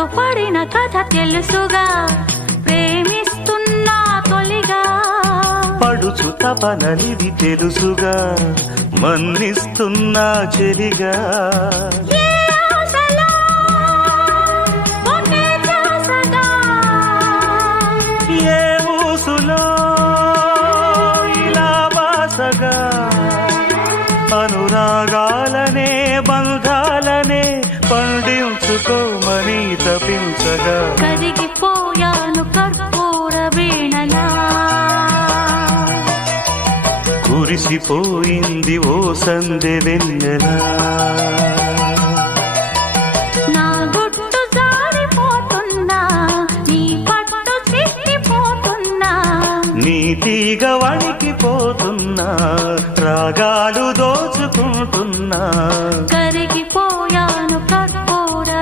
మనసు పడిన కథ తెలుసుగా, ప్రేమిస్తున్నా తొలిగా. పడుచు తపనలిది తెలుసుగా, మన్నిస్తున్నా చెలిగా. ఏ ఆశలో ఒకే ధ్యాసగా, ఏ ఊసులో ఇలా బాసగా, అనురాగాలనే బంధాలనే పండించుకోమని తపించగా. కరిగిపోయాను కర్పూర వీణలా, కురిసిపోయింది ఓ సందె వెన్నెలా. నా గుట్టు జారిపోతున్నా, నీ పట్టు చిక్కిపోతున్నా. నీ తీగ వణికిపోతున్నా, రాగాలు